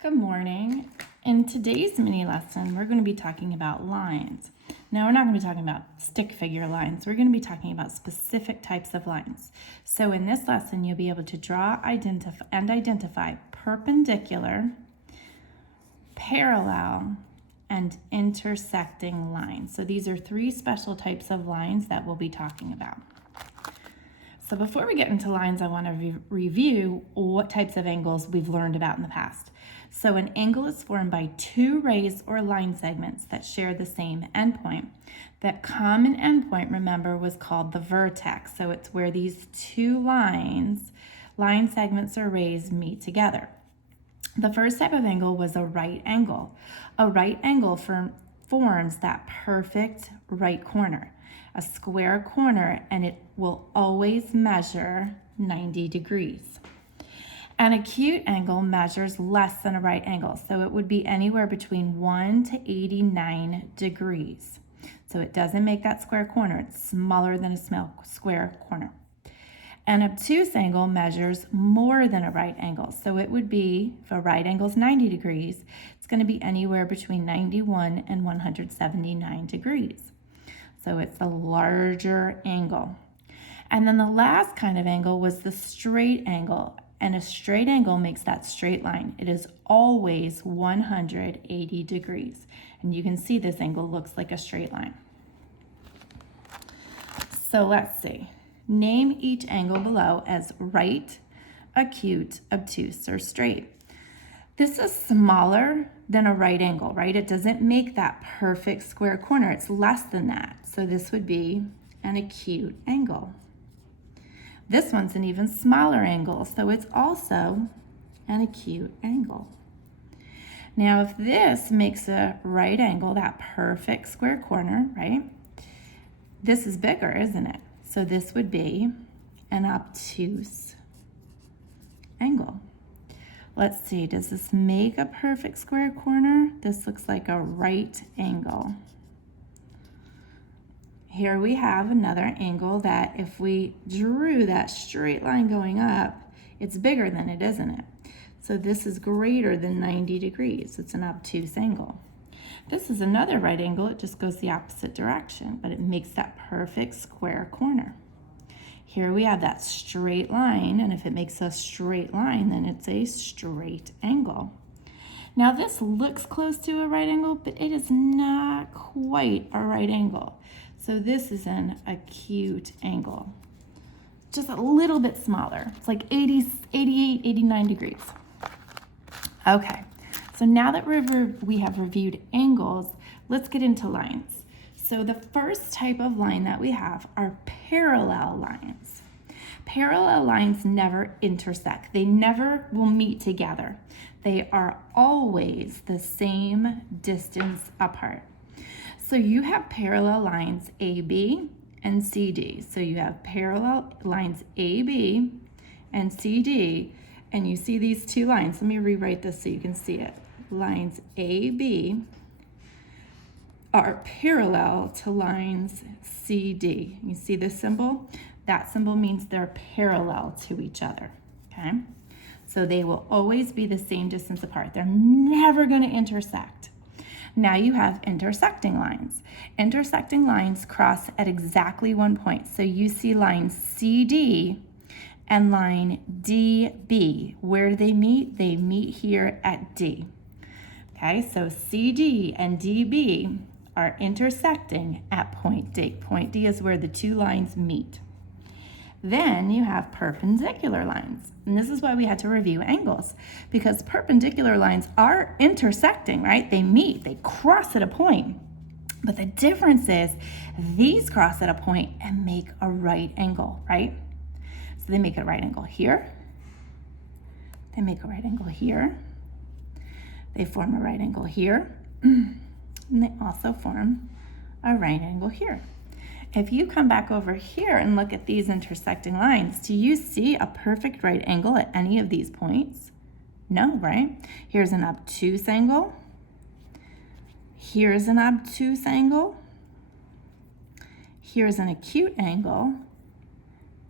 Good morning. In today's mini lesson, we're going to be talking about lines. Now, we're not going to be talking about stick figure lines. We're going to be talking about specific types of lines. So in this lesson, you'll be able to draw, identify perpendicular, parallel, and intersecting lines. So these are three special types of lines that we'll be talking about. So before we get into lines, I want to review what types of angles we've learned about in the past. So an angle is formed by two rays or line segments that share the same endpoint. That common endpoint, remember, was called the vertex. So it's where these two line segments or rays meet together. The first type of angle was a right angle. A right angle forms that perfect right corner, a square corner, and it will always measure 90 degrees. An acute angle measures less than a right angle, so it would be anywhere between 1 to 89 degrees. So it doesn't make that square corner, it's smaller than a square corner. An obtuse angle measures more than a right angle, so it would be, if a right angle is 90 degrees, it's going to be anywhere between 91 and 179 degrees. So it's a larger angle. And then the last kind of angle was the straight angle. And a straight angle makes that straight line. It is always 180 degrees. And you can see this angle looks like a straight line. So let's see. Name each angle below as right, acute, obtuse, or straight. This is smaller than a right angle, right? It doesn't make that perfect square corner. It's less than that. So this would be an acute angle. This one's an even smaller angle, so it's also an acute angle. Now, if this makes a right angle, that perfect square corner, right? This is bigger, isn't it? So this would be an obtuse angle. Let's see, does this make a perfect square corner? This looks like a right angle. Here we have another angle that if we drew that straight line going up, it's bigger than it, isn't it? So this is greater than 90 degrees. It's an obtuse angle. This is another right angle. It just goes the opposite direction, but it makes that perfect square corner. Here we have that straight line, and if it makes a straight line, then it's a straight angle. Now this looks close to a right angle, but it is not quite a right angle. So this is an acute angle, just a little bit smaller. It's like 80, 88, 89 degrees. Okay, so now that we have reviewed angles, let's get into lines. So the first type of line that we have are parallel lines. Parallel lines never intersect. They never will meet together. They are always the same distance apart. So you have parallel lines AB and CD. So you have parallel lines AB and CD, and you see these two lines. Let me rewrite this so you can see it. Lines AB are parallel to lines CD. You see this symbol? That symbol means they're parallel to each other, okay? So they will always be the same distance apart. They're never going to intersect. Now you have intersecting lines. Intersecting lines cross at exactly one point. So you see line CD and line DB. Where do they meet? They meet here at D. Okay, so CD and DB are intersecting at point D. Point D is where the two lines meet. Then you have perpendicular lines. And this is why we had to review angles, because perpendicular lines are intersecting, right? They meet, they cross at a point. But the difference is these cross at a point and make a right angle, right? So they make a right angle here. They make a right angle here. They form a right angle here. And they also form a right angle here. If you come back over here and look at these intersecting lines, do you see a perfect right angle at any of these points? No, right? Here's an obtuse angle. Here's an obtuse angle. Here's an acute angle.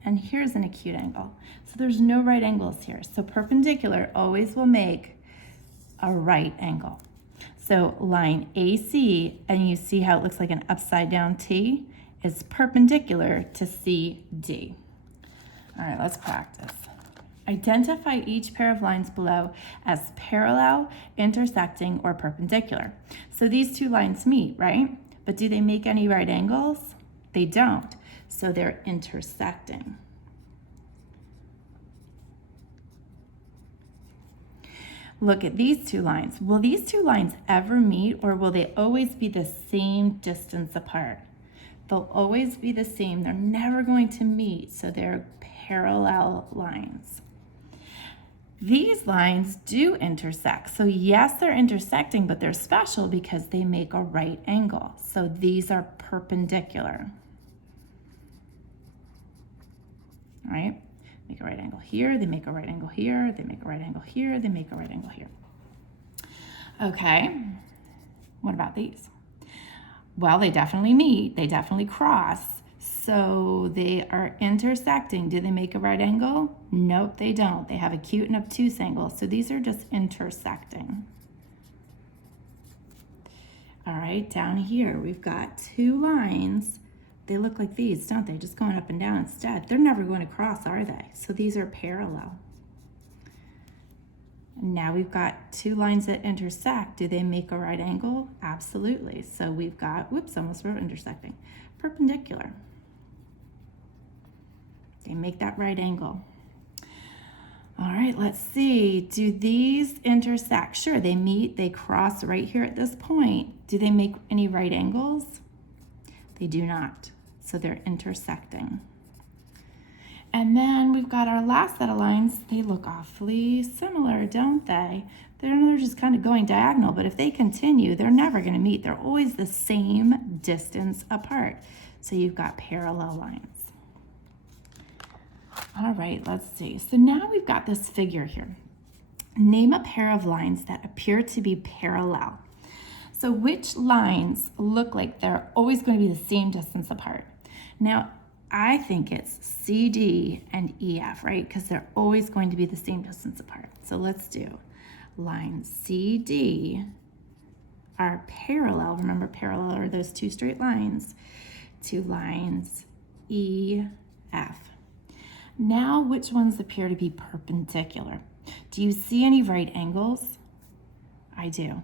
And here's an acute angle. So there's no right angles here. So perpendicular always will make a right angle. So line AC, and you see how it looks like an upside down T, is perpendicular to CD. All right, let's practice. Identify each pair of lines below as parallel, intersecting, or perpendicular. So these two lines meet, right? But do they make any right angles? They don't. So they're intersecting. Look at these two lines. Will these two lines ever meet, or will they always be the same distance apart? They'll always be the same. They're never going to meet, so they're parallel lines. These lines do intersect. So yes, they're intersecting, but they're special because they make a right angle. So these are perpendicular. All right? Make a right angle here, they make a right angle here, they make a right angle here, they make a right angle here. Okay, what about these? Well, they definitely meet, they definitely cross. So they are intersecting. Do they make a right angle? Nope, they don't. They have acute and obtuse angles. So these are just intersecting. All right, down here, we've got two lines. They look like these, don't they? Just going up and down instead. They're never going to cross, are they? So these are parallel. And now we've got two lines that intersect. Do they make a right angle? Absolutely. So we've got, whoops, almost wrote intersecting. Perpendicular. They make that right angle. All right, let's see. Do these intersect? Sure, they meet, they cross right here at this point. Do they make any right angles? They do not. So they're intersecting. And then we've got our last set of lines. They look awfully similar, don't they? They're just kind of going diagonal, but if they continue, they're never going to meet. They're always the same distance apart. So you've got parallel lines. All right, let's see. So now we've got this figure here. Name a pair of lines that appear to be parallel. So which lines look like they're always going to be the same distance apart? Now, I think it's CD and EF, right? Because they're always going to be the same distance apart. So let's do lines CD are parallel. Remember, parallel are those two straight lines to lines EF. Now, which ones appear to be perpendicular? Do you see any right angles? I do.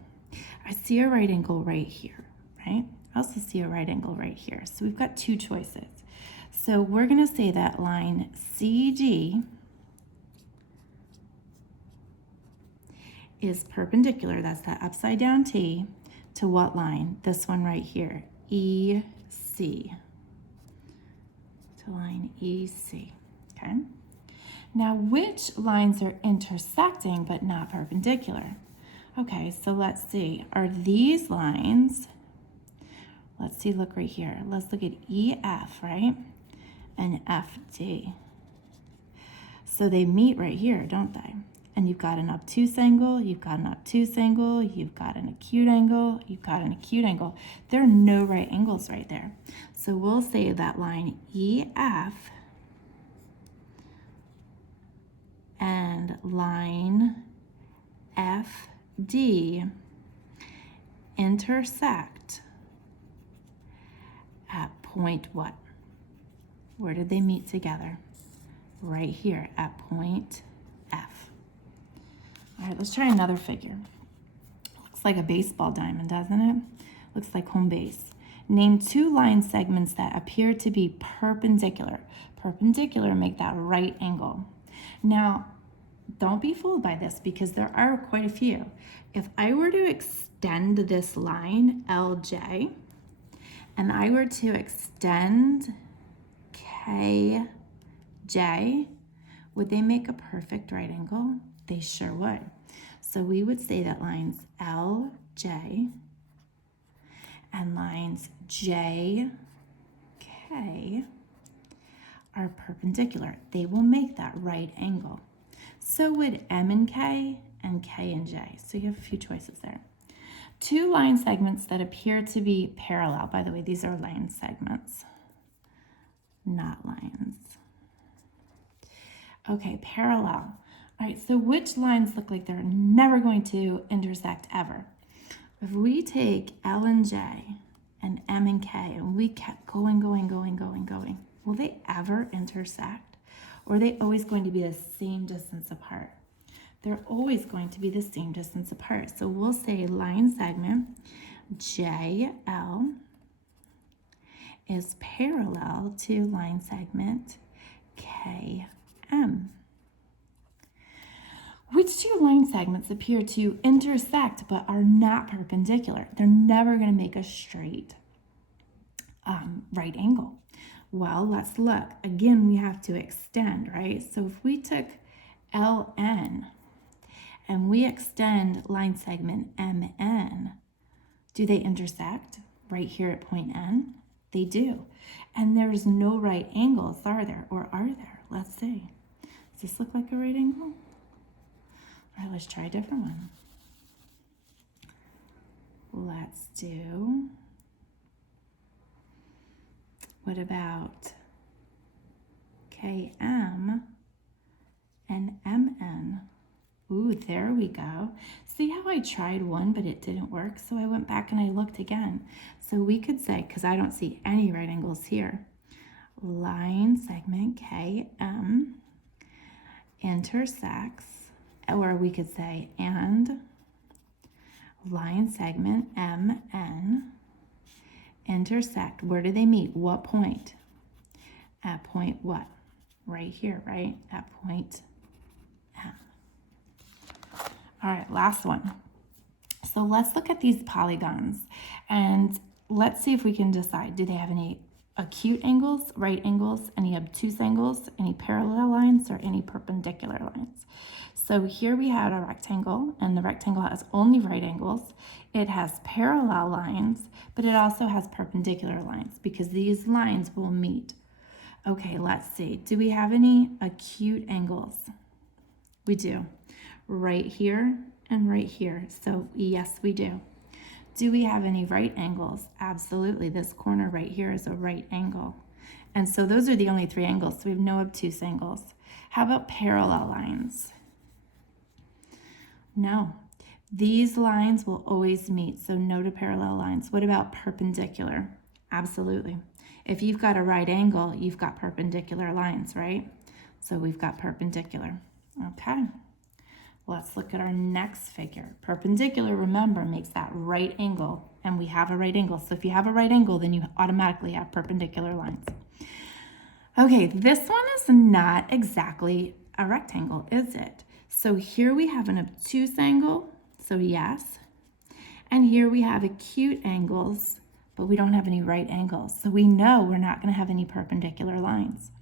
I see a right angle right here, right? I also see a right angle right here. So we've got two choices. So we're going to say that line CD is perpendicular, that's that upside down T, to what line? This one right here, EC. To line EC. Okay. Now, which lines are intersecting but not perpendicular? Okay, so let's see. Are these lines, let's see, look right here. Let's look at EF, right? And FD. So they meet right here, don't they? And you've got an obtuse angle, you've got an obtuse angle, you've got an acute angle, you've got an acute angle. There are no right angles right there. So we'll say that line EF and line FD intersect at point what? Where did they meet together? Right here at point F. All right, let's try another figure. Looks like a baseball diamond, doesn't it? Looks like home base. Name two line segments that appear to be perpendicular. Perpendicular make that right angle. Now, don't be fooled by this because there are quite a few. If I were to extend this line, LJ, and I were to extend KJ, would they make a perfect right angle? They sure would. So we would say that lines LJ and lines JK are perpendicular. They will make that right angle. So would M and K and J. So you have a few choices there. Two line segments that appear to be parallel. By the way, these are line segments, not lines. Okay, parallel. All right, so which lines look like they're never going to intersect ever? If we take L and J and M and K and we kept going, will they ever intersect? Or are they always going to be the same distance apart? They're always going to be the same distance apart. So we'll say line segment JL is parallel to line segment KM. Which two line segments appear to intersect but are not perpendicular? They're never going to make a straight right angle. Well, let's look. Again, we have to extend, right? So if we took LN and we extend line segment MN, do they intersect right here at point N? They do. And there's no right angles, are there? Or are there? Let's see. Does this look like a right angle? All right, let's try a different one. Let's do, what about KM and MN? Ooh, there we go. See how I tried one, but it didn't work? So I went back and I looked again. So we could say, because I don't see any right angles here, line segment KM intersects, or we could say, and line segment MN intersect. Where do they meet? What point? At point what? Right here, right? At point M. All right, last one. So let's look at these polygons and let's see if we can decide, do they have any acute angles, right angles, any obtuse angles, any parallel lines, or any perpendicular lines? So here we had a rectangle, and the rectangle has only right angles. It has parallel lines, but it also has perpendicular lines because these lines will meet. Okay, let's see. Do we have any acute angles? We do. Right here and right here. So yes, we do. Do we have any right angles? Absolutely. This corner right here is a right angle. And so those are the only three angles. So we have no obtuse angles. How about parallel lines? No. These lines will always meet, so no to parallel lines. What about perpendicular? Absolutely. If you've got a right angle, you've got perpendicular lines, right? So we've got perpendicular. Okay. Let's look at our next figure. Perpendicular, remember, makes that right angle, and we have a right angle. So if you have a right angle, then you automatically have perpendicular lines. Okay, this one is not exactly a rectangle, is it? So here we have an obtuse angle, so yes. And here we have acute angles, but we don't have any right angles. So we know we're not going to have any perpendicular lines.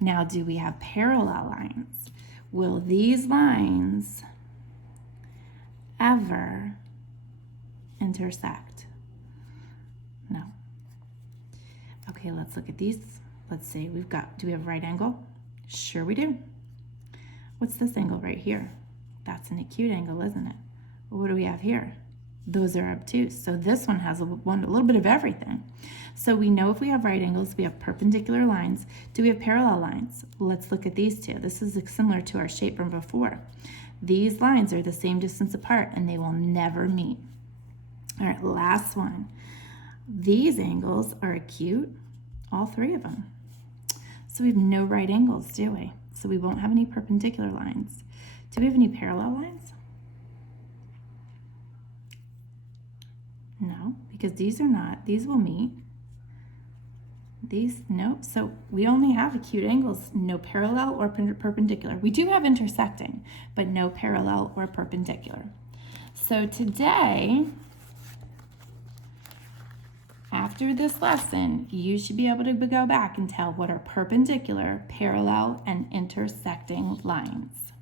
Now, do we have parallel lines? Will these lines ever intersect? No. Okay, let's look at these. Let's see, do we have a right angle? Sure we do. What's this angle right here? That's an acute angle, isn't it? Well, what do we have here? Those are obtuse. So this one has a little bit of everything. So we know if we have right angles, we have perpendicular lines. Do we have parallel lines? Let's look at these two. This is similar to our shape from before. These lines are the same distance apart and they will never meet. All right, last one. These angles are acute, all three of them. So we have no right angles, do we? So we won't have any perpendicular lines. Do we have any parallel lines? No, because these will meet. These, nope. So we only have acute angles, no parallel or perpendicular. We do have intersecting, but no parallel or perpendicular. So today, after this lesson, you should be able to go back and tell what are perpendicular, parallel, and intersecting lines.